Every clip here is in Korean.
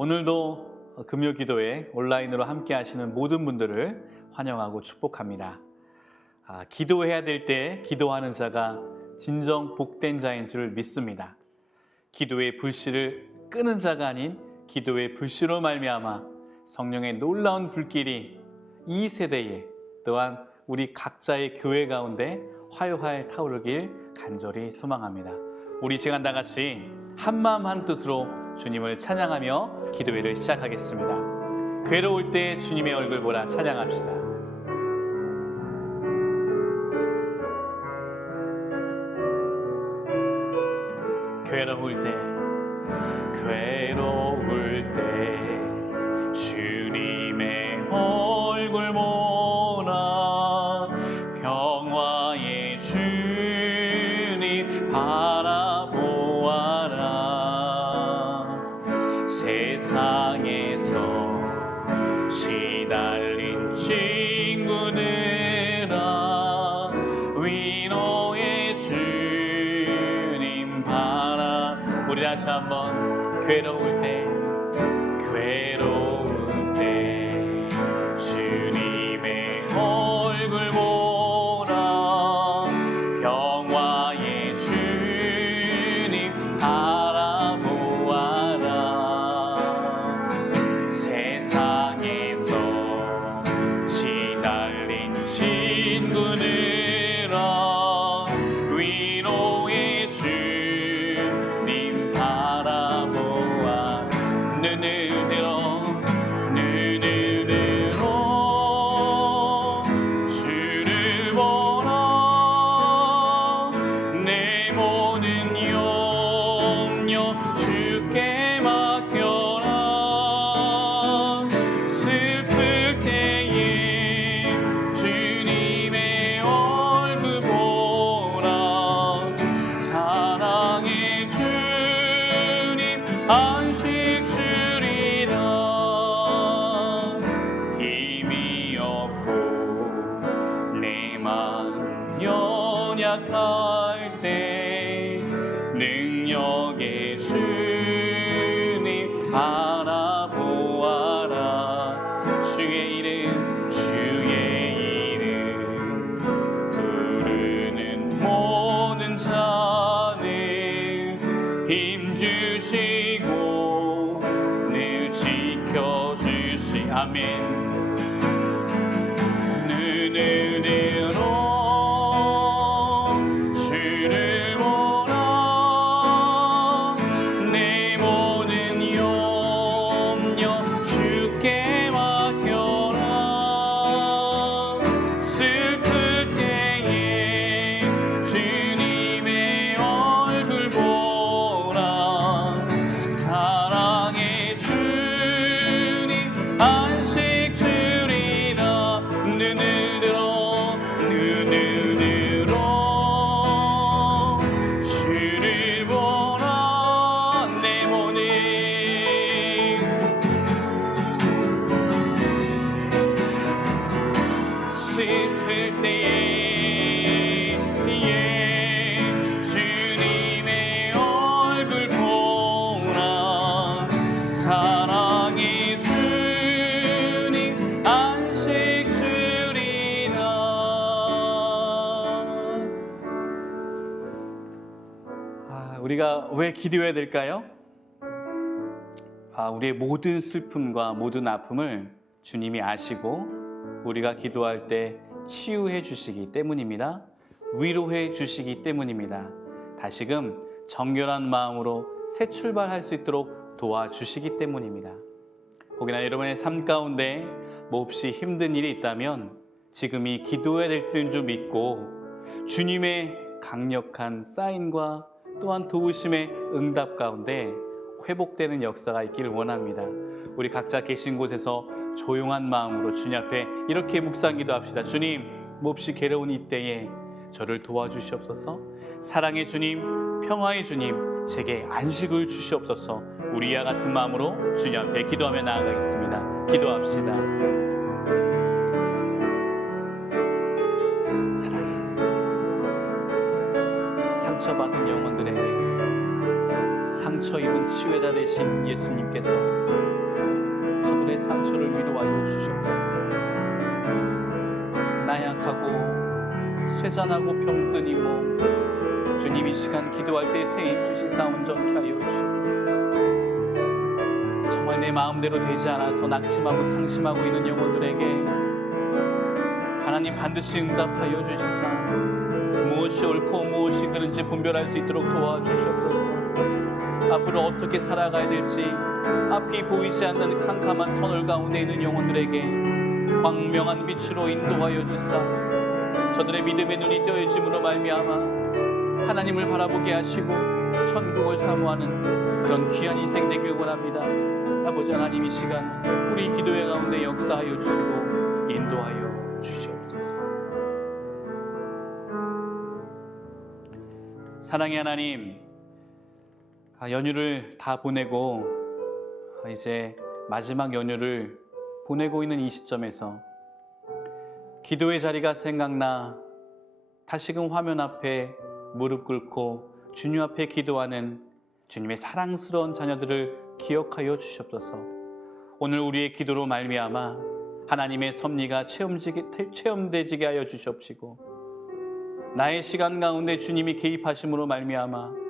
오늘도 금요 기도회 온라인으로 함께 하시는 모든 분들을 환영하고 축복합니다. 기도해야 될 때 기도하는 자가 진정 복된 자인 줄 믿습니다. 기도의 불씨를 끄는 자가 아닌 기도의 불씨로 말미암아 성령의 놀라운 불길이 이 세대에 또한 우리 각자의 교회 가운데 활활 타오르길 간절히 소망합니다. 우리 시간 다 같이 한마음 한뜻으로 주님을 찬양하며 기도회를 시작하겠습니다. 괴로울 때 주님의 얼굴 보라 찬양합시다. 괴로울 때 주님의 얼굴 보라 평화의 주님 바라보아라. 세상에서 시달린 친구들아 위로의 주님 바라. 우리 다시 한번 괴로울 때 주님의 얼굴 보라 평화의 주님 바라보아라. 세상에서 시달린 친구들아 위로의 주님 바라보아. 눈을 들어 주를 보라. 내 모든 염려 주께 맡겨라. 슬플 때에 주님의 얼굴 보라. 사랑의 주님 안식 주리라. 힘이 없고 내 마음 연약할 때 능력의 주님 바라보아라. 주의 이름 부르는 모든 자는 힘 주시고 늘 지켜주시. 아멘. 눈을 들어 주를 보라. 내 모든 염려 주께 맡겨라. 슬플 때에 주님의 얼굴 보라. 사랑의 주님 안식 주리라. 눈을 들어 주를 보라. 내 모든 슬플 때에 주님의 얼굴 보라. 사랑의 주님 안식 주리라. 우리가 왜 기도해야 될까요? 우리의 모든 슬픔과 모든 아픔을 주님이 아시고 우리가 기도할 때 치유해 주시기 때문입니다. 위로해 주시기 때문입니다. 다시금 정결한 마음으로 새 출발할 수 있도록 도와주시기 때문입니다. 혹여나 여러분의 삶 가운데 몹시 힘든 일이 있다면 지금이 기도해야 될 때인 줄 믿고 주님의 강력한 사인과 또한 도우심의 응답 가운데 회복되는 역사가 있기를 원합니다. 우리 각자 계신 곳에서 조용한 마음으로 주님 앞에 이렇게 묵상 기도합시다. 주님, 몹시 괴로운 이때에 저를 도와주시옵소서. 사랑의 주님, 평화의 주님, 제게 안식을 주시옵소서. 우리 이와 같은 마음으로 주님 앞에 기도하며 나아가겠습니다. 기도합시다. 상처받은 영혼들에게 상처 입은 치유자 되신 예수님께서 저들의 상처를 위로하여 주시옵소서. 나약하고 쇠잔하고 병든 이 몸, 주님 이 시간 기도할 때 새 힘 주시사 온전케 하여 주시옵소서. 정말 내 마음대로 되지 않아서 낙심하고 상심하고 있는 영혼들에게 하나님 반드시 응답하여 주시사 무엇이 옳고 무엇이 그른지 분별할 수 있도록 도와주시옵소서. 앞으로 어떻게 살아가야 될지 앞이 보이지 않는 캄캄한 터널 가운데 있는 영혼들에게 광명한 빛으로 인도하여 주사 저들의 믿음의 눈이 떼어짐으로 말미암아 하나님을 바라보게 하시고 천국을 사모하는 그런 귀한 인생 되길 원합니다. 아버지 하나님, 이 시간 우리 기도의 가운데 역사하여 주시고 인도하여 주시옵소서. 사랑의 하나님, 연휴를 다 보내고 이제 마지막 연휴를 보내고 있는 이 시점에서 기도의 자리가 생각나 다시금 화면 앞에 무릎 꿇고 주님 앞에 기도하는 주님의 사랑스러운 자녀들을 기억하여 주시옵소서. 오늘 우리의 기도로 말미암아 하나님의 섭리가 체험되지게 하여 주시옵시고 나의 시간 가운데 주님이 개입하심으로 말미암아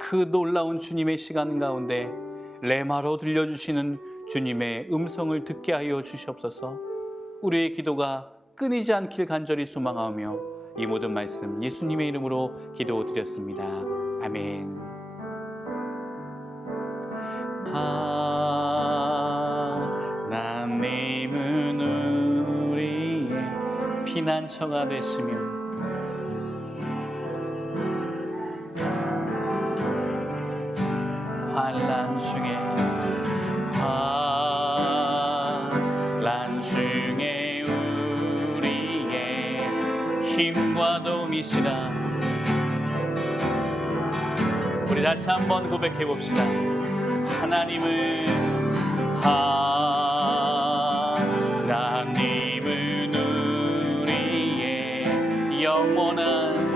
그 놀라운 주님의 시간 가운데 레마로 들려주시는 주님의 음성을 듣게 하여 주시옵소서. 우리의 기도가 끊이지 않길 간절히 소망하며 이 모든 말씀 예수님의 이름으로 기도드렸습니다. 아멘. 하나님은 우리의 피난처가 되시며 환난 중에 우리의 힘과 도움이시라. 우리 다시 한번 고백해 봅시다. 하나님은 우리의 영원한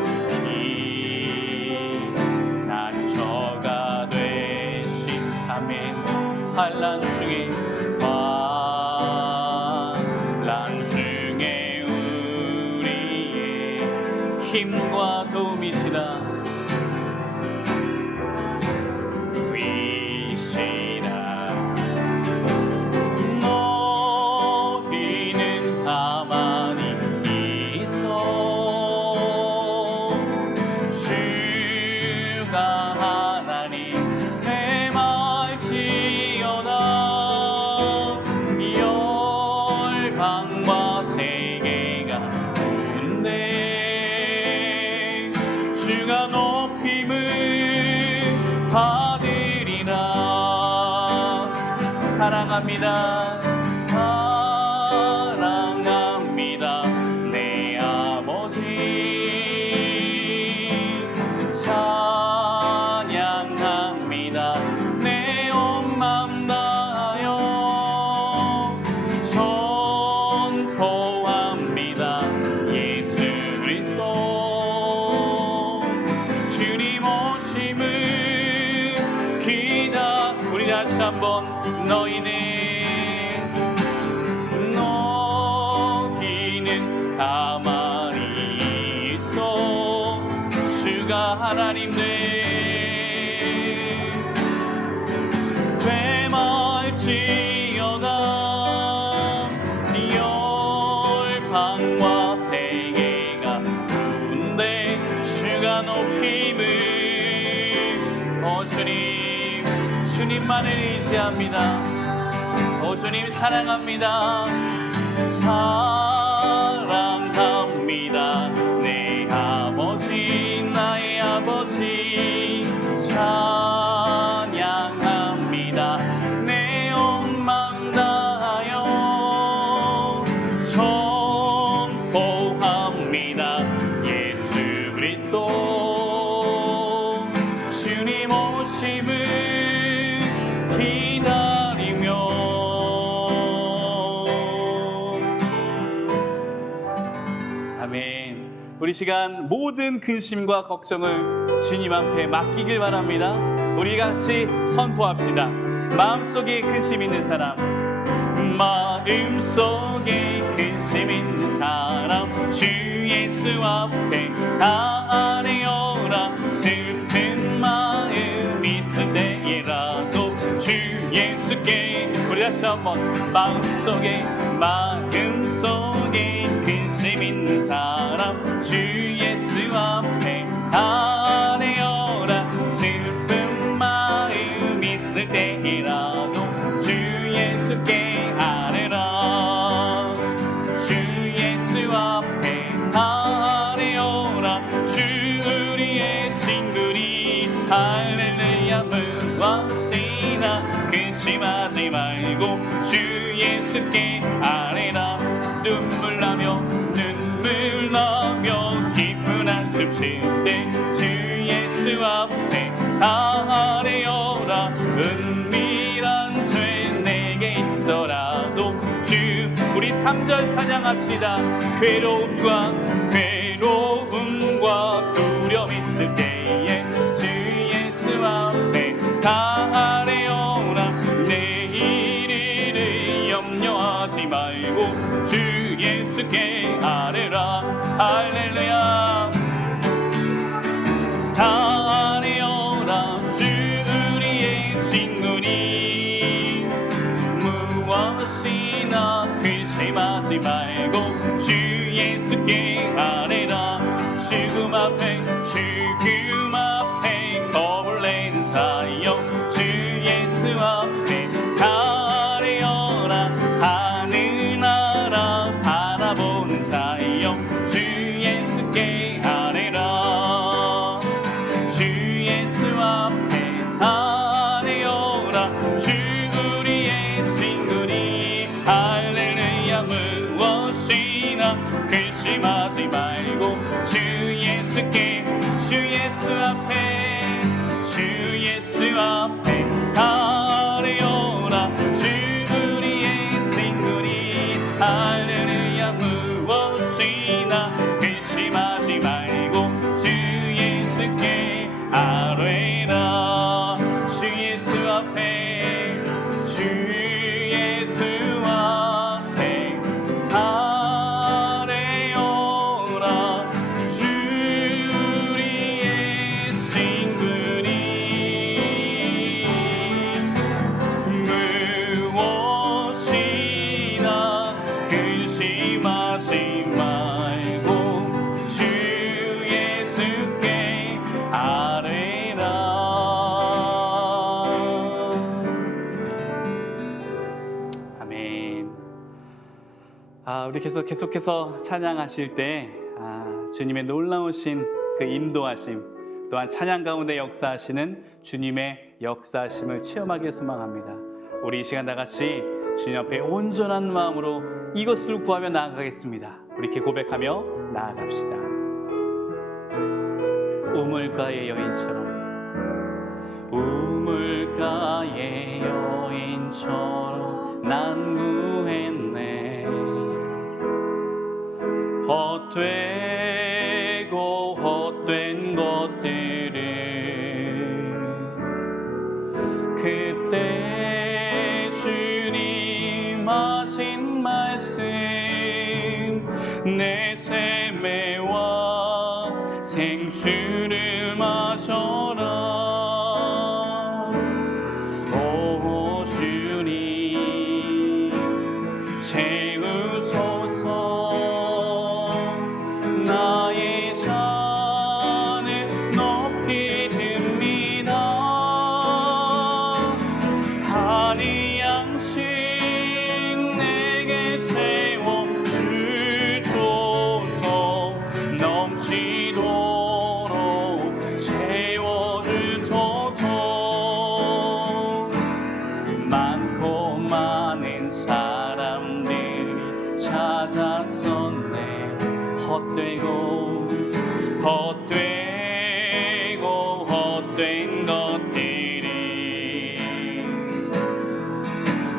피난처가 되신 아멘. 환난 중에 우리의 힘과 도움이시라. 너희는 가만히 있어 주가 하나님 해말지어다. 열방과 세계가 군대 주가 높임을 받으리라. 사랑합니다. 사랑합니다. 내 아버지 찬양합니다. 내 온 맘 다하여 선포합니다. 예수 그리스도 주님 오심을 우리 다시 한번 너희는 가만히 있어 주가 하나님 되말지어다. 열방과 세계가 군대 주가 높임을 주님만을 의지합니다. 주님 사랑합니다. 사랑합니다. 내 아버지 나의 아버지 찬양합니다. 내 온 맘 다하여 선포합니다. 예수 그리스도 주님 오심을 우리 시간 모든 근심과 걱정을 주님 앞에 맡기길 바랍니다. 우리 같이 선포합시다. 마음속에 근심 있는 사람, 마음속에 근심 있는 사람, 주 예수 앞에 다 아뢰어라. 슬픈 마음 있을 때에라도 주 예수께, 우리 다시 한번, 마음속에 근심 있는 사람, 주 예수 앞에 다 아뢰어라. 슬픈 마음 있을 때라도 주 예수께 아뢰라. 주 예수 앞에 아뢰어라. 주 우리의 친구니 할렐루야. 무엇이나 근심하지 말고 주 예수께 아뢰라. 눈물 나며 깊은 한숨 쉴 때 주 예수 앞에 아뢰어라. 은밀한 죄 내게 있더라도 주, 우리 3절 찬양합시다. 괴로움과 두려움 있을 때에 주 예수 앞에 다 아뢰어라. 내일을 염려하지 말고 주 예수께 아뢰라. 할렐루야. 다 아뢰어라. 주 우리의 친구니 무엇이나 근심하지 말고 주 예수께 아뢰라. 죽음 앞에 겁을 내는 사여 주 예수 앞에 다 아뢰어라. 하늘 나라 바라보는 사여 주 예수께 아뢰라. 주 예수 앞에 아뢰어라. 주 우리의 친구니 할렐루야. 무엇이나 근심하지 말고 주 예수께, 주 예수 앞에 아뢰어라. 주 우리의 친구니 할렐루야. 무엇이나 근심하지 말고 주 예수께 아뢰라. 주 예수 앞에 아뢰어라. 주 우리의 친구니 무엇이나 근심하지 말고 주 예수께 아뢰라. 아멘. 우리 계속해서 찬양하실 때 주님의 놀라우신 그 인도하심, 또한 찬양 가운데 역사하시는 주님의 역사하심을 체험하길 소망합니다. 우리 이 시간 다 같이 주님 앞에 온전한 마음으로 이것을 구하며 나아가겠습니다. 우리 이렇게 고백하며 나아갑시다. 우물가의 여인처럼 난 구했네. 헛된 것들을 그때 주님 하신 말씀, 내 샘매와 생수를 마셔라. 오 주님 채우소서. 나의 잔을 높이 듭니다. 한이 양식 내게 채워주소서. 넘치도록 채워주소서. 많고 많은 사람들이 찾아섰네. 헛된 것들이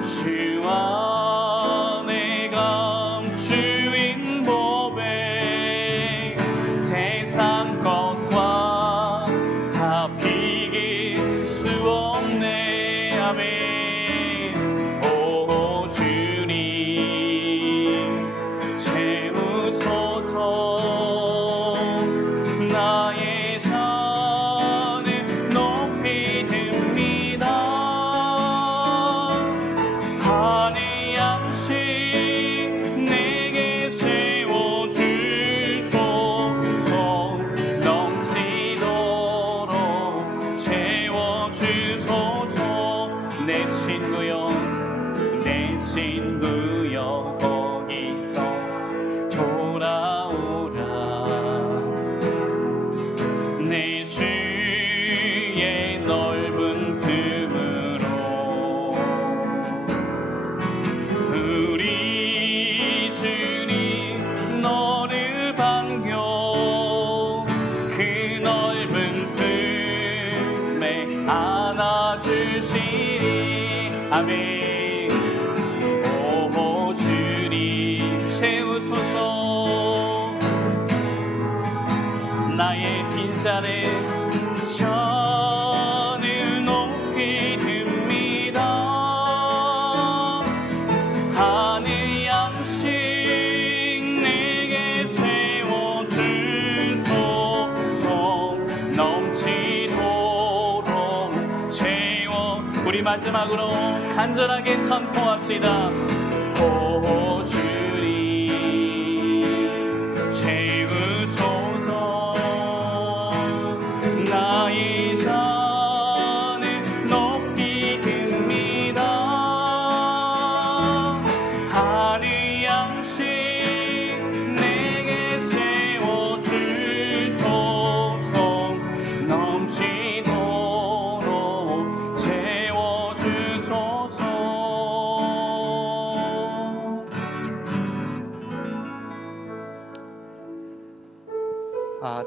주 아멘. 오 주님 채우소서. 나의 잔을 높이 듭니다. 하늘 양식 내게 채워주소서. 넘치도록 채워주소서. 내 친구여 내 친구여 거기서 돌아오라. 내 주의 넓은 품으로 우리 주님 너를 반겨 그 넓은 품에 안아주시리. 아멘. 오 주님 채우소서. 나의 빈잔에 잔을 높이 듭니다. 하늘 양식 내게 채워주소서. 넘치도록 채워. 우리 마지막으로 간절하게 선포합시다. 오 주님 채우소서. 나의 잔을 높이 듭니다. 하늘 양식 내게 채워주소서. 넘치도록 채워주소서.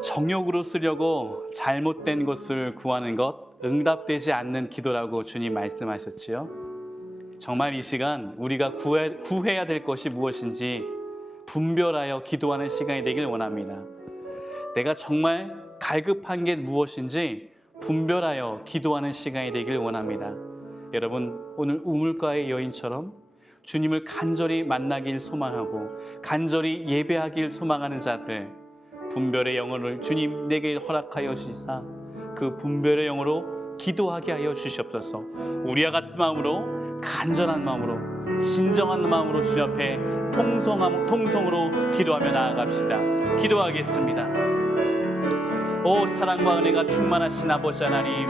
정욕으로 쓰려고 잘못된 것을 구하는 것 응답되지 않는 기도라고 주님 말씀하셨지요. 정말 이 시간 우리가 구해야 될 것이 무엇인지 분별하여 기도하는 시간이 되길 원합니다. 내가 정말 갈급한 게 무엇인지 분별하여 기도하는 시간이 되길 원합니다. 여러분, 오늘 우물가의 여인처럼 주님을 간절히 만나길 소망하고 간절히 예배하길 소망하는 자들, 분별의 영혼을 주님 내게 허락하여 주시사 그 분별의 영으로 기도하게 하여 주시옵소서. 우리와 같은 마음으로, 간절한 마음으로, 진정한 마음으로 주님 앞에 통성으로 기도하며 나아갑시다. 기도하겠습니다. 오 사랑과 은혜가 충만하신 아버지 하나님,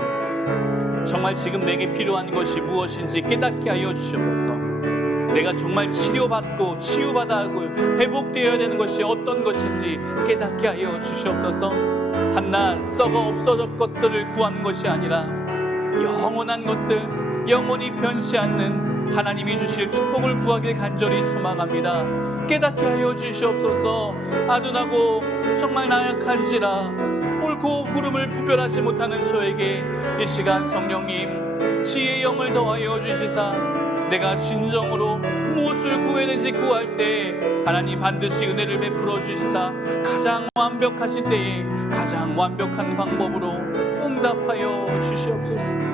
정말 지금 내게 필요한 것이 무엇인지 깨닫게 하여 주시옵소서. 내가 정말 치료받고 치유받아고 회복되어야 되는 것이 어떤 것인지 깨닫게 하여 주시옵소서. 한낱 썩어 없어질 것들을 구하는 것이 아니라 영원한 것들, 영원히 변치 않는 하나님이 주실 축복을 구하길 간절히 소망합니다. 깨닫게 하여 주시옵소서. 아둔하고 정말 나약한지라 옳고 그름을 구별하지 못하는 저에게 이 시간 성령님 지혜의 영을 더하여 주시사 내가 진정으로 무엇을 구해야 되는지 구할 때 하나님 반드시 은혜를 베풀어 주시사 가장 완벽하신 때에 가장 완벽한 방법으로 응답하여 주시옵소서.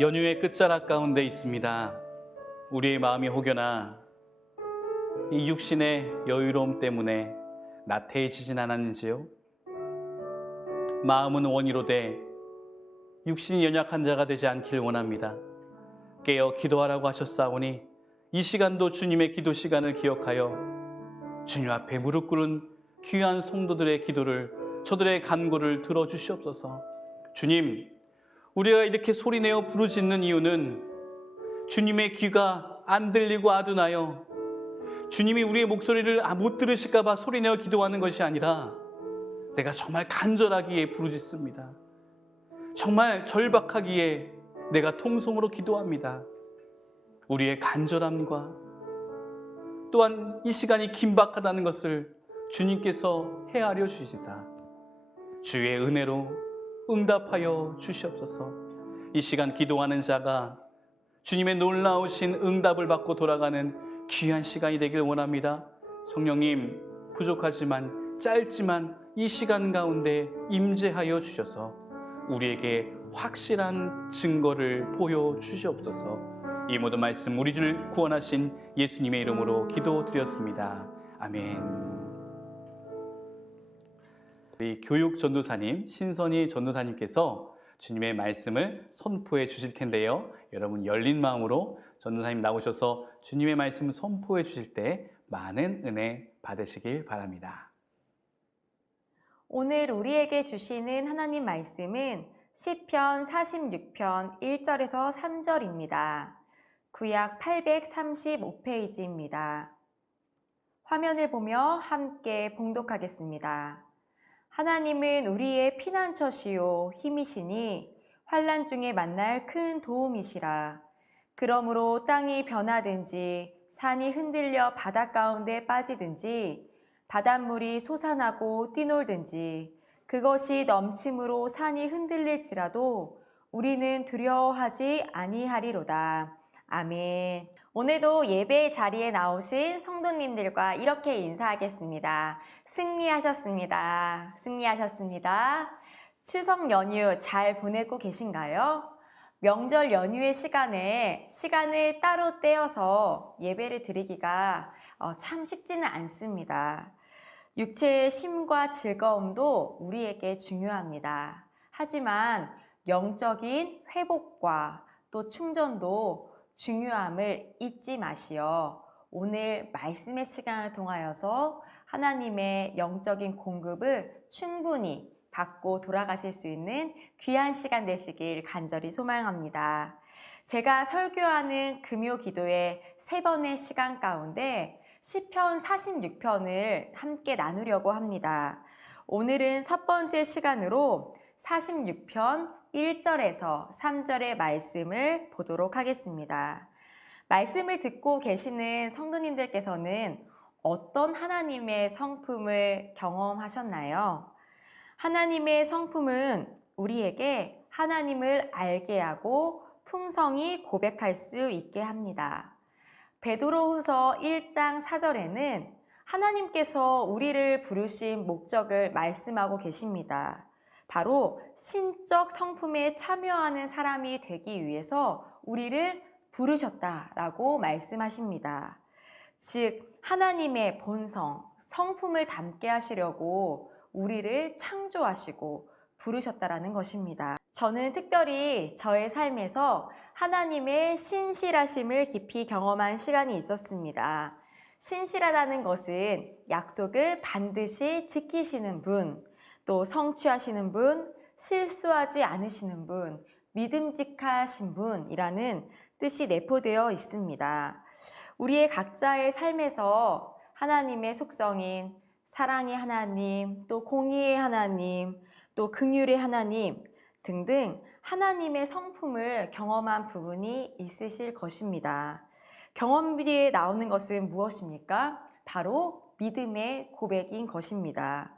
연휴의 끝자락 가운데 있습니다. 우리의 마음이 혹여나 이 육신의 여유로움 때문에 나태해지진 않았는지요? 마음은 원이로되 육신이 연약한 자가 되지 않길 원합니다. 깨어 기도하라고 하셨사오니 이 시간도 주님의 기도 시간을 기억하여 주님 앞에 무릎 꿇은 귀한 성도들의 기도를, 저들의 간구를 들어주시옵소서. 주님, 우리가 이렇게 소리내어 부르짖는 이유는 주님의 귀가 안 들리고 아둔하여 주님이 우리의 목소리를 못 들으실까 봐 소리내어 기도하는 것이 아니라 내가 정말 간절하기에 부르짖습니다. 정말 절박하기에 내가 통성으로 기도합니다. 우리의 간절함과 또한 이 시간이 긴박하다는 것을 주님께서 헤아려 주시사 주의 은혜로 응답하여 주시옵소서. 이 시간 기도하는 자가 주님의 놀라우신 응답을 받고 돌아가는 귀한 시간이 되길 원합니다. 성령님, 부족하지만 짧지만 이 시간 가운데 임재하여 주셔서 우리에게 확실한 증거를 보여주시옵소서. 이 모든 말씀 우리 줄 구원하신 예수님의 이름으로 기도드렸습니다. 아멘. 우리 교육 전도사님, 신선희 전도사님께서 주님의 말씀을 선포해 주실 텐데요. 여러분 열린 마음으로 전도사님 나오셔서 주님의 말씀을 선포해 주실 때 많은 은혜 받으시길 바랍니다. 오늘 우리에게 주시는 하나님 말씀은 시편 46편 1절에서 3절입니다. 구약 835페이지입니다. 화면을 보며 함께 봉독하겠습니다. 하나님은 우리의 피난처시요 힘이시니 환난 중에 만날 큰 도움이시라. 그러므로 땅이 변하든지 산이 흔들려 바닷 가운데 빠지든지 바닷물이 솟아나고 뛰놀든지 그것이 넘침으로 산이 흔들릴지라도 우리는 두려워하지 아니하리로다. 아멘. 오늘도 예배 자리에 나오신 성도님들과 이렇게 인사하겠습니다. 승리하셨습니다. 승리하셨습니다. 추석 연휴 잘 보내고 계신가요? 명절 연휴의 시간에 시간을 따로 떼어서 예배를 드리기가 참 쉽지는 않습니다. 육체의 쉼과 즐거움도 우리에게 중요합니다. 하지만 영적인 회복과 또 충전도 중요함을 잊지 마시어 오늘 말씀의 시간을 통하여서 하나님의 영적인 공급을 충분히 받고 돌아가실 수 있는 귀한 시간 되시길 간절히 소망합니다. 제가 설교하는 금요 기도의 3번의 시간 가운데 시편 46편을 함께 나누려고 합니다. 오늘은 첫 번째 시간으로 46편 1절에서 3절의 말씀을 보도록 하겠습니다. 말씀을 듣고 계시는 성도님들께서는 어떤 하나님의 성품을 경험하셨나요? 하나님의 성품은 우리에게 하나님을 알게 하고 풍성히 고백할 수 있게 합니다. 베드로후서 1장 4절에는 하나님께서 우리를 부르신 목적을 말씀하고 계십니다. 바로 신적 성품에 참여하는 사람이 되기 위해서 우리를 부르셨다라고 말씀하십니다. 즉 하나님의 본성, 성품을 담게 하시려고 우리를 창조하시고 부르셨다라는 것입니다. 저는 특별히 저의 삶에서 하나님의 신실하심을 깊이 경험한 시간이 있었습니다. 신실하다는 것은 약속을 반드시 지키시는 분, 또 성취하시는 분, 실수하지 않으시는 분, 믿음직하신 분이라는 뜻이 내포되어 있습니다. 우리의 각자의 삶에서 하나님의 속성인 사랑의 하나님, 또 공의의 하나님, 또 긍휼의 하나님 등등 하나님의 성품을 경험한 부분이 있으실 것입니다. 경험비에 나오는 것은 무엇입니까? 바로 믿음의 고백인 것입니다.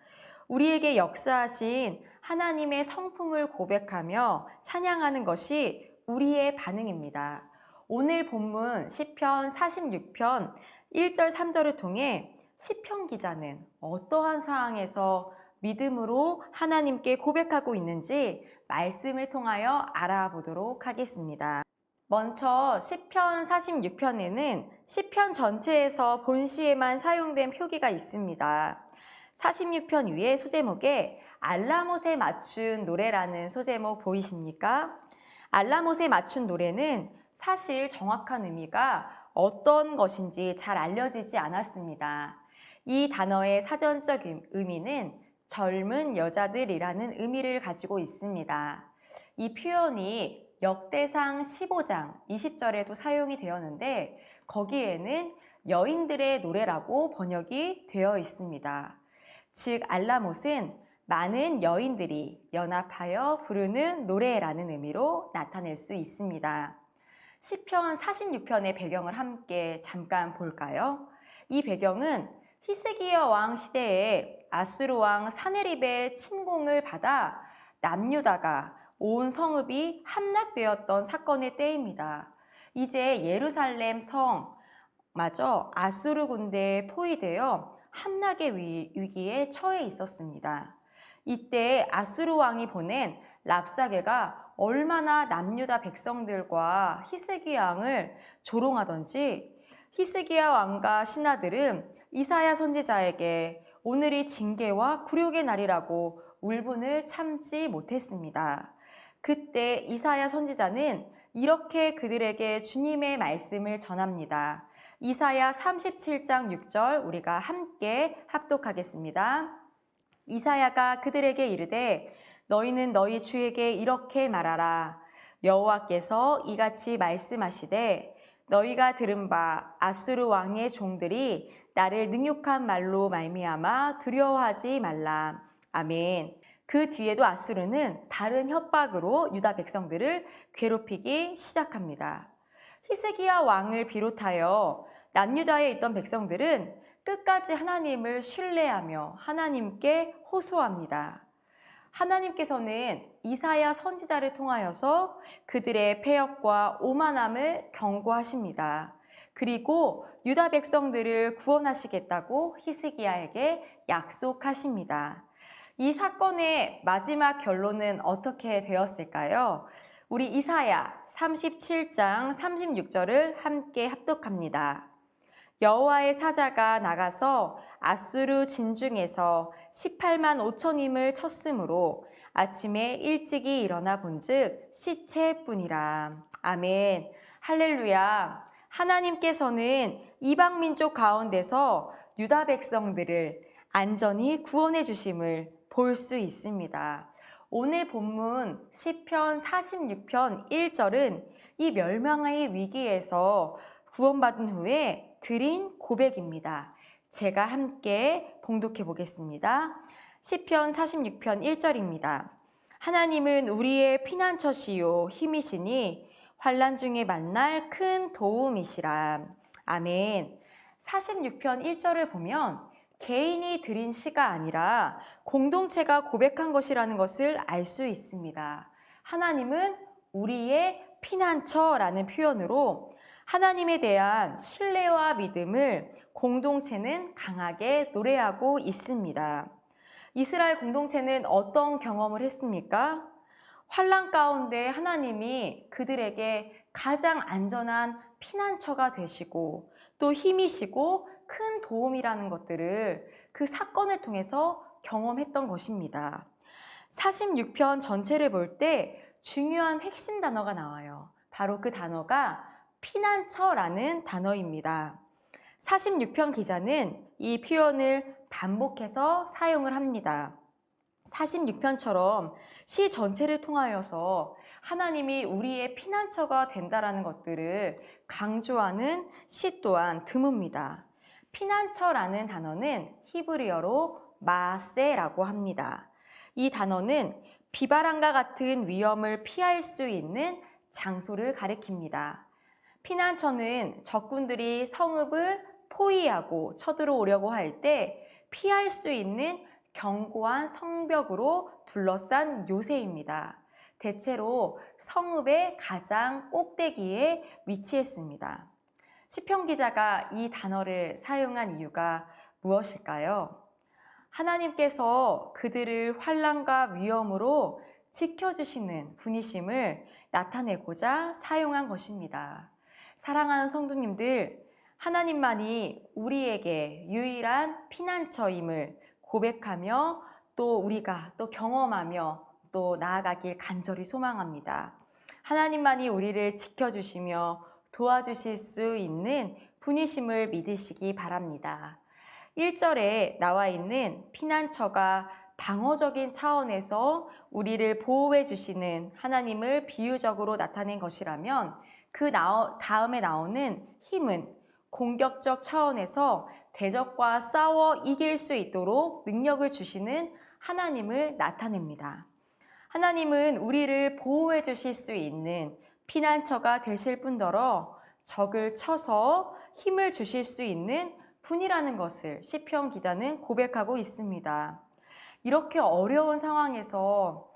우리에게 역사하신 하나님의 성품을 고백하며 찬양하는 것이 우리의 반응입니다. 오늘 본문 시편 46편 1절 3절을 통해 시편 기자는 어떠한 상황에서 믿음으로 하나님께 고백하고 있는지 말씀을 통하여 알아보도록 하겠습니다. 먼저 시편 46편에는 시편 전체에서 본시에만 사용된 표기가 있습니다. 46편 위에 소제목에 알라못에 맞춘 노래라는 소제목 보이십니까? 알라못에 맞춘 노래는 사실 정확한 의미가 어떤 것인지 잘 알려지지 않았습니다. 이 단어의 사전적 의미는 젊은 여자들이라는 의미를 가지고 있습니다. 이 표현이 역대상 15장 20절에도 사용이 되었는데 거기에는 여인들의 노래라고 번역이 되어 있습니다. 즉 알라못은 많은 여인들이 연합하여 부르는 노래라는 의미로 나타낼 수 있습니다. 시편 46편의 배경을 함께 잠깐 볼까요? 이 배경은 히스기야 왕 시대에 아수르 왕 사네립의 침공을 받아 남유다가 온 성읍이 함락되었던 사건의 때입니다. 이제 예루살렘 성마저 아수르 군대에 포위되어 함락의 위기에 처해 있었습니다. 이때 아수르 왕이 보낸 랍사게가 얼마나 남유다 백성들과 히스기야 왕을 조롱하던지 히스기야 왕과 신하들은 이사야 선지자에게 오늘이 징계와 굴욕의 날이라고 울분을 참지 못했습니다. 그때 이사야 선지자는 이렇게 그들에게 주님의 말씀을 전합니다. 이사야 37장 6절 우리가 함께 합독하겠습니다. 이사야가 그들에게 이르되 너희는 너희 주에게 이렇게 말하라. 여호와께서 이같이 말씀하시되 너희가 들은 바 아수르 왕의 종들이 나를 능욕한 말로 말미암아 두려워하지 말라. 아멘. 그 뒤에도 아수르는 다른 협박으로 유다 백성들을 괴롭히기 시작합니다. 히스기야 왕을 비롯하여 남유다에 있던 백성들은 끝까지 하나님을 신뢰하며 하나님께 호소합니다. 하나님께서는 이사야 선지자를 통하여서 그들의 패역과 오만함을 경고하십니다. 그리고 유다 백성들을 구원하시겠다고 히스기야에게 약속하십니다. 이 사건의 마지막 결론은 어떻게 되었을까요? 우리 이사야 37장 36절을 함께 합독합니다. 여호와의 사자가 나가서 아수르 진중에서 18만 5천임을 쳤으므로 아침에 일찍이 일어나 본즉 시체뿐이라. 아멘. 할렐루야. 하나님께서는 이방 민족 가운데서 유다 백성들을 안전히 구원해 주심을 볼 수 있습니다. 오늘 본문 시편 46편 1절은 이 멸망의 위기에서 구원받은 후에 드린 고백입니다. 제가 함께 봉독해 보겠습니다. 시편 46편 1절입니다. 하나님은 우리의 피난처시요 힘이시니 환난 중에 만날 큰 도움이시라. 아멘. 46편 1절을 보면 개인이 드린 시가 아니라 공동체가 고백한 것이라는 것을 알 수 있습니다. 하나님은 우리의 피난처라는 표현으로 하나님에 대한 신뢰와 믿음을 공동체는 강하게 노래하고 있습니다. 이스라엘 공동체는 어떤 경험을 했습니까? 환난 가운데 하나님이 그들에게 가장 안전한 피난처가 되시고 또 힘이시고 큰 도움이라는 것들을 그 사건을 통해서 경험했던 것입니다. 46편 전체를 볼 때 중요한 핵심 단어가 나와요. 바로 그 단어가 피난처라는 단어입니다. 46편 기자는 이 표현을 반복해서 사용을 합니다. 46편처럼 시 전체를 통하여서 하나님이 우리의 피난처가 된다라는 것들을 강조하는 시 또한 드뭅니다. 피난처라는 단어는 히브리어로 마세라고 합니다. 이 단어는 비바람과 같은 위험을 피할 수 있는 장소를 가리킵니다. 피난처는 적군들이 성읍을 포위하고 쳐들어오려고 할 때 피할 수 있는 견고한 성벽으로 둘러싼 요새입니다. 대체로 성읍의 가장 꼭대기에 위치했습니다. 시편 기자가 이 단어를 사용한 이유가 무엇일까요? 하나님께서 그들을 환난과 위험으로 지켜주시는 분이심을 나타내고자 사용한 것입니다. 사랑하는 성도님들, 하나님만이 우리에게 유일한 피난처임을 고백하며 또 우리가 또 경험하며 또 나아가길 간절히 소망합니다. 하나님만이 우리를 지켜주시며 도와주실 수 있는 분이심을 믿으시기 바랍니다. 1절에 나와 있는 피난처가 방어적인 차원에서 우리를 보호해 주시는 하나님을 비유적으로 나타낸 것이라면 그 다음에 나오는 힘은 공격적 차원에서 대적과 싸워 이길 수 있도록 능력을 주시는 하나님을 나타냅니다. 하나님은 우리를 보호해 주실 수 있는 피난처가 되실 뿐더러 적을 쳐서 힘을 주실 수 있는 분이라는 것을 시편 기자는 고백하고 있습니다. 이렇게 어려운 상황에서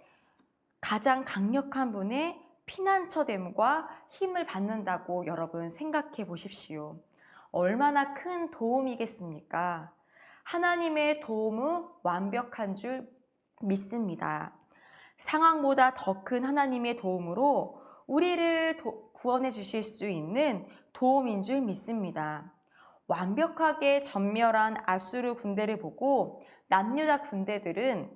가장 강력한 분의 피난처됨과 힘을 받는다고 여러분 생각해 보십시오. 얼마나 큰 도움이겠습니까? 하나님의 도움은 완벽한 줄 믿습니다. 상황보다 더 큰 하나님의 도움으로 우리를 구원해 주실 수 있는 도움인 줄 믿습니다. 완벽하게 전멸한 아수르 군대를 보고 남유다 군대들은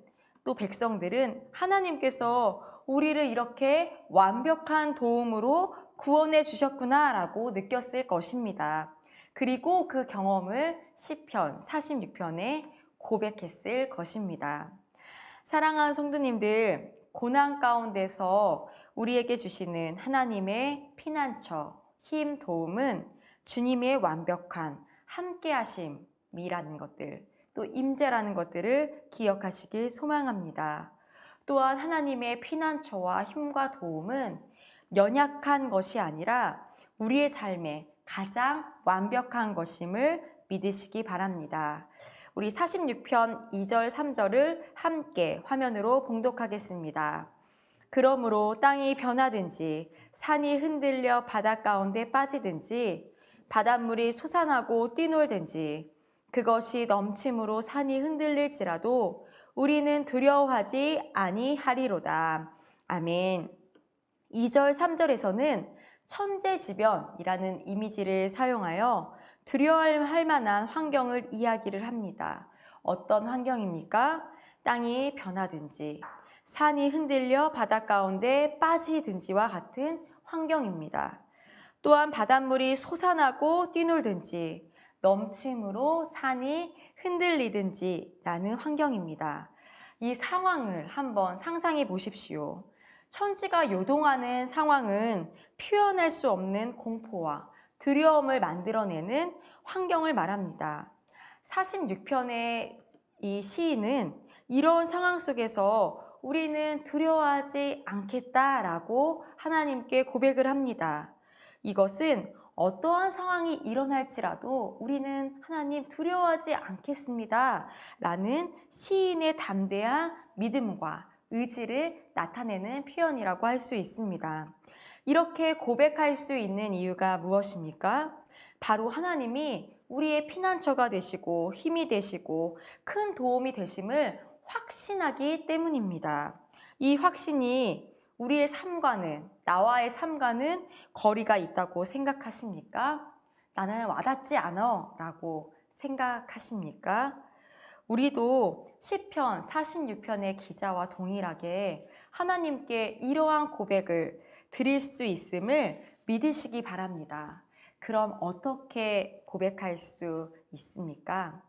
또 백성들은 하나님께서 우리를 이렇게 완벽한 도움으로 구원해 주셨구나 라고 느꼈을 것입니다. 그리고 그 경험을 시편 46편에 고백했을 것입니다. 사랑하는 성도님들, 고난 가운데서 우리에게 주시는 하나님의 피난처, 힘, 도움은 주님의 완벽한 함께하심이라는 것들, 또 임재라는 것들을 기억하시길 소망합니다. 또한 하나님의 피난처와 힘과 도움은 연약한 것이 아니라 우리의 삶에 가장 완벽한 것임을 믿으시기 바랍니다. 우리 46편 2절 3절을 함께 화면으로 봉독하겠습니다. 그러므로 땅이 변하든지 산이 흔들려 바다 가운데 빠지든지 바닷물이 솟아나고 뛰놀든지 그것이 넘침으로 산이 흔들릴지라도 우리는 두려워하지 아니하리로다. 아멘. 2절 3절에서는 천재지변이라는 이미지를 사용하여 두려워할 만한 환경을 이야기를 합니다. 어떤 환경입니까? 땅이 변하든지 산이 흔들려 바다 가운데 빠지든지와 같은 환경입니다. 또한 바닷물이 솟아나고 뛰놀든지 넘침으로 산이 흔들리든지 라는 환경입니다. 이 상황을 한번 상상해 보십시오. 천지가 요동하는 상황은 표현할 수 없는 공포와 두려움을 만들어내는 환경을 말합니다. 46편의 이 시인은 이런 상황 속에서 우리는 두려워하지 않겠다라고 하나님께 고백을 합니다. 이것은 어떠한 상황이 일어날지라도 우리는 하나님 두려워하지 않겠습니다 라는 시인의 담대한 믿음과 의지를 나타내는 표현이라고 할 수 있습니다. 이렇게 고백할 수 있는 이유가 무엇입니까? 바로 하나님이 우리의 피난처가 되시고 힘이 되시고 큰 도움이 되심을 확신하기 때문입니다. 이 확신이 우리의 삶과는, 나와의 삶과는 거리가 있다고 생각하십니까? 나는 와닿지 않아 라고 생각하십니까? 우리도 시편 46편의 기자와 동일하게 하나님께 이러한 고백을 드릴 수 있음을 믿으시기 바랍니다. 그럼 어떻게 고백할 수 있습니까?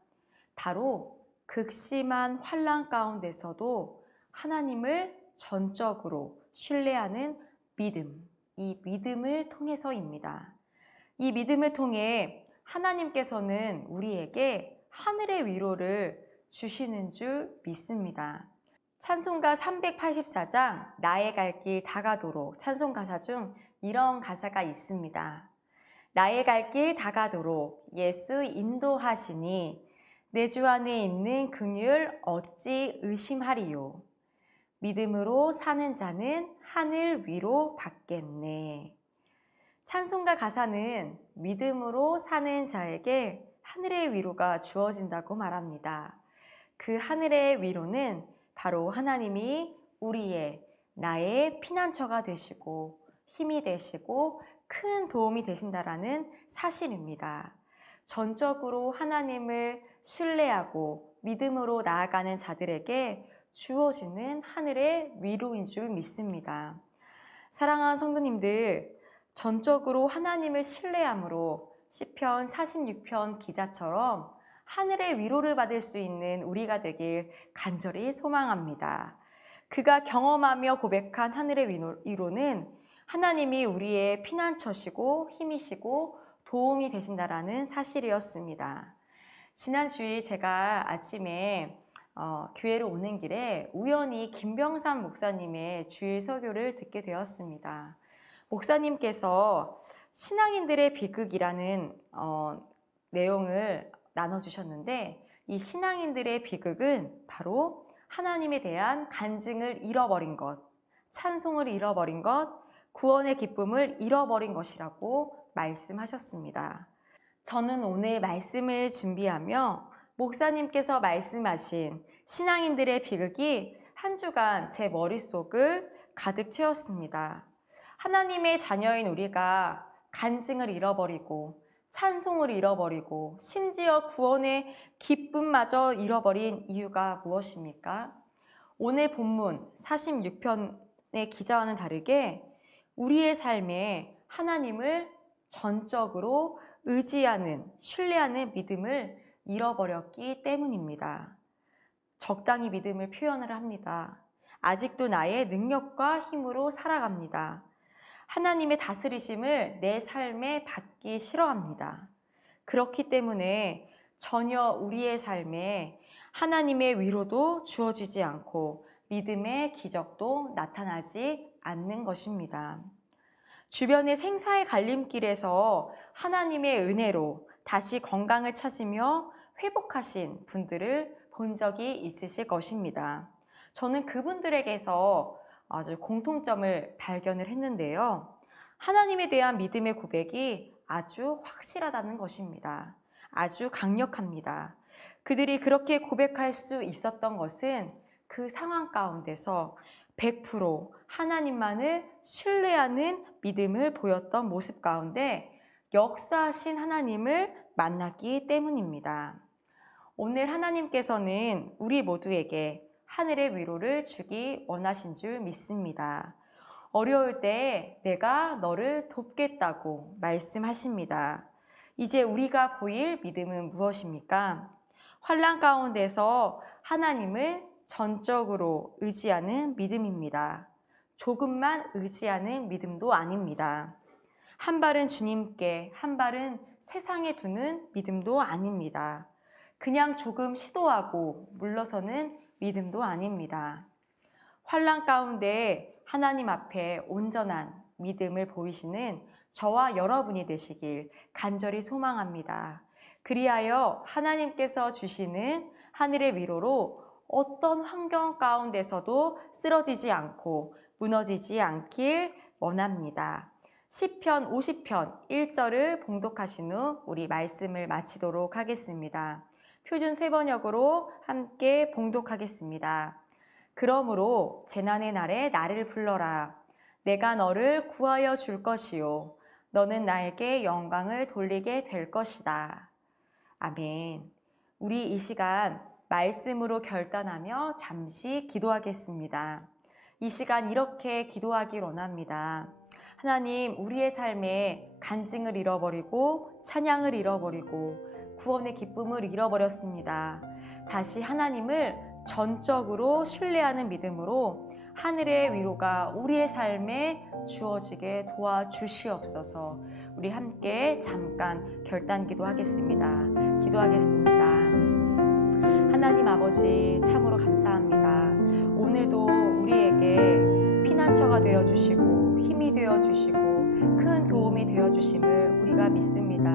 바로 극심한 환난 가운데서도 하나님을 전적으로 신뢰하는 믿음, 이 믿음을 통해서입니다. 이 믿음을 통해 하나님께서는 우리에게 하늘의 위로를 주시는 줄 믿습니다. 찬송가 384장 나의 갈 길 다가도록 찬송 가사 중 이런 가사가 있습니다. 나의 갈 길 다가도록 예수 인도하시니 내 주 안에 있는 긍휼 어찌 의심하리요. 믿음으로 사는 자는 하늘 위로 받겠네. 찬송가 가사는 믿음으로 사는 자에게 하늘의 위로가 주어진다고 말합니다. 그 하늘의 위로는 바로 하나님이 우리의 나의 피난처가 되시고 힘이 되시고 큰 도움이 되신다라는 사실입니다. 전적으로 하나님을 신뢰하고 믿음으로 나아가는 자들에게 주어지는 하늘의 위로인 줄 믿습니다. 사랑하는 성도님들, 전적으로 하나님을 신뢰함으로 시편 46편 기자처럼 하늘의 위로를 받을 수 있는 우리가 되길 간절히 소망합니다. 그가 경험하며 고백한 하늘의 위로는 하나님이 우리의 피난처시고 힘이시고 도움이 되신다라는 사실이었습니다. 지난 주일 제가 아침에 교회로 오는 길에 우연히 김병삼 목사님의 주일 설교를 듣게 되었습니다. 목사님께서 신앙인들의 비극이라는 내용을 나눠주셨는데 이 신앙인들의 비극은 바로 하나님에 대한 간증을 잃어버린 것, 찬송을 잃어버린 것, 구원의 기쁨을 잃어버린 것이라고 말씀하셨습니다. 저는 오늘 말씀을 준비하며 목사님께서 말씀하신 신앙인들의 비극이 한 주간 제 머릿속을 가득 채웠습니다. 하나님의 자녀인 우리가 간증을 잃어버리고 찬송을 잃어버리고 심지어 구원의 기쁨마저 잃어버린 이유가 무엇입니까? 오늘 본문 46편의 기자와는 다르게 우리의 삶에 하나님을 전적으로 의지하는, 신뢰하는 믿음을 잃어버렸기 때문입니다. 적당히 믿음을 표현을 합니다. 아직도 나의 능력과 힘으로 살아갑니다. 하나님의 다스리심을 내 삶에 받기 싫어합니다. 그렇기 때문에 전혀 우리의 삶에 하나님의 위로도 주어지지 않고 믿음의 기적도 나타나지 않는 것입니다. 주변의 생사의 갈림길에서 하나님의 은혜로 다시 건강을 찾으며 회복하신 분들을 본 적이 있으실 것입니다. 저는 그분들에게서 아주 공통점을 발견을 했는데요. 하나님에 대한 믿음의 고백이 아주 확실하다는 것입니다. 아주 강력합니다. 그들이 그렇게 고백할 수 있었던 것은 그 상황 가운데서 100% 하나님만을 신뢰하는 믿음을 보였던 모습 가운데 역사하신 하나님을 만났기 때문입니다. 오늘 하나님께서는 우리 모두에게 하늘의 위로를 주기 원하신 줄 믿습니다. 어려울 때 내가 너를 돕겠다고 말씀하십니다. 이제 우리가 보일 믿음은 무엇입니까? 환난 가운데서 하나님을 전적으로 의지하는 믿음입니다. 조금만 의지하는 믿음도 아닙니다. 한 발은 주님께, 한 발은 세상에 두는 믿음도 아닙니다. 그냥 조금 시도하고 물러서는 믿음도 아닙니다. 환난 가운데 하나님 앞에 온전한 믿음을 보이시는 저와 여러분이 되시길 간절히 소망합니다. 그리하여 하나님께서 주시는 하늘의 위로로 어떤 환경 가운데서도 쓰러지지 않고 무너지지 않길 원합니다. 시편 50편 1절을 봉독하신 후 우리 말씀을 마치도록 하겠습니다. 표준 세번역으로 함께 봉독하겠습니다. 그러므로 재난의 날에 나를 불러라. 내가 너를 구하여 줄 것이요. 너는 나에게 영광을 돌리게 될 것이다. 아멘. 우리 이 시간 말씀으로 결단하며 잠시 기도하겠습니다. 이 시간 이렇게 기도하길 원합니다. 하나님, 우리의 삶에 간증을 잃어버리고 찬양을 잃어버리고 구원의 기쁨을 잃어버렸습니다. 다시 하나님을 전적으로 신뢰하는 믿음으로 하늘의 위로가 우리의 삶에 주어지게 도와주시옵소서. 우리 함께 잠깐 결단 기도하겠습니다. 기도하겠습니다. 하나님 아버지, 참으로 감사합니다. 오늘도 우리에게 피난처가 되어주시고 힘이 되어주시고 큰 도움이 되어주심을 우리가 믿습니다.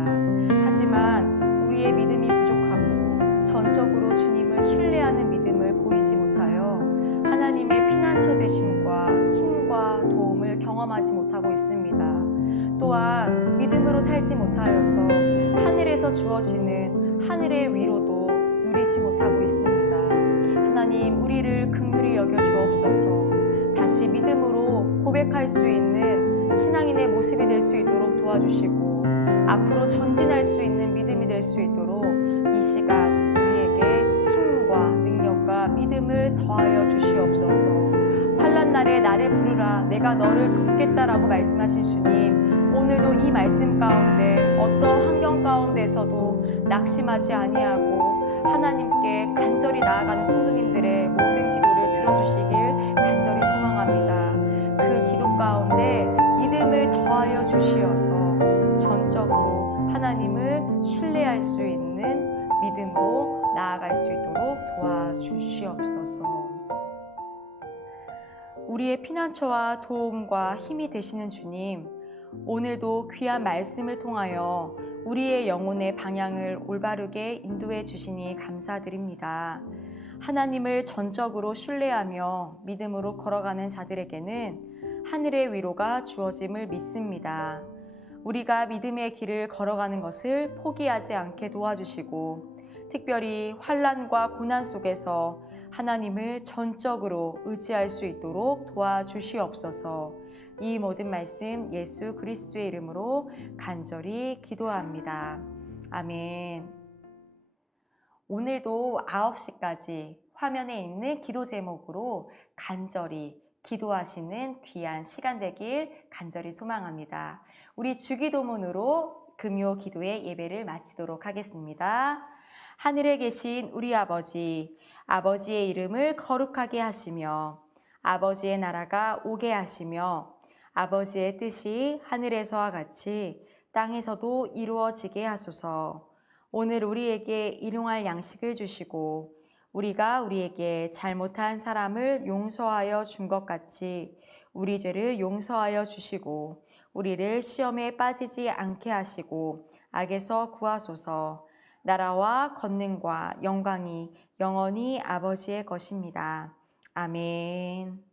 하지만 우리의 믿음이 부족하고 전적으로 주님을 신뢰하는 믿음을 보이지 못하여 하나님의 피난처 되심과 힘과 도움을 경험하지 못하고 있습니다. 또한 믿음으로 살지 못하여서 하늘에서 주어지는 하늘의 위로도 누리지 못하고 있습니다. 하나님, 우리를 긍휼히 여겨 주옵소서. 다시 믿음으로 고백할 수 있는 신앙인의 모습이 될 수 있도록 도와주시고 앞으로 전진할 수 있는 믿음이 될 수 있도록 이 시간 우리에게 힘과 능력과 믿음을 더하여 주시옵소서. 환난 날에 나를 부르라. 내가 너를 돕겠다라고 말씀하신 주님, 오늘도 이 말씀 가운데 어떤 환경 가운데서도 낙심하지 아니하고 하나님께 간절히 나아가는 성도님들의 모든 기도를 들어주시길 간절히 소망합니다. 그 기도 가운데 믿음을 더하여 주시어서 전적으로 하나님을 신뢰할 수 있는 믿음으로 나아갈 수 있도록 도와주시옵소서. 우리의 피난처와 도움과 힘이 되시는 주님, 오늘도 귀한 말씀을 통하여 우리의 영혼의 방향을 올바르게 인도해 주시니 감사드립니다. 하나님을 전적으로 신뢰하며 믿음으로 걸어가는 자들에게는 하늘의 위로가 주어짐을 믿습니다. 우리가 믿음의 길을 걸어가는 것을 포기하지 않게 도와주시고 특별히 환난과 고난 속에서 하나님을 전적으로 의지할 수 있도록 도와주시옵소서. 이 모든 말씀 예수 그리스도의 이름으로 간절히 기도합니다. 아멘. 오늘도 9시까지 화면에 있는 기도 제목으로 간절히 기도하시는 귀한 시간 되길 간절히 소망합니다. 우리 주기도문으로 금요 기도의 예배를 마치도록 하겠습니다. 하늘에 계신 우리 아버지, 아버지의 이름을 거룩하게 하시며 아버지의 나라가 오게 하시며 아버지의 뜻이 하늘에서와 같이 땅에서도 이루어지게 하소서. 오늘 우리에게 일용할 양식을 주시고 우리가 우리에게 잘못한 사람을 용서하여 준 것 같이 우리 죄를 용서하여 주시고 우리를 시험에 빠지지 않게 하시고 악에서 구하소서. 나라와 권능과 영광이 영원히 아버지의 것입니다. 아멘.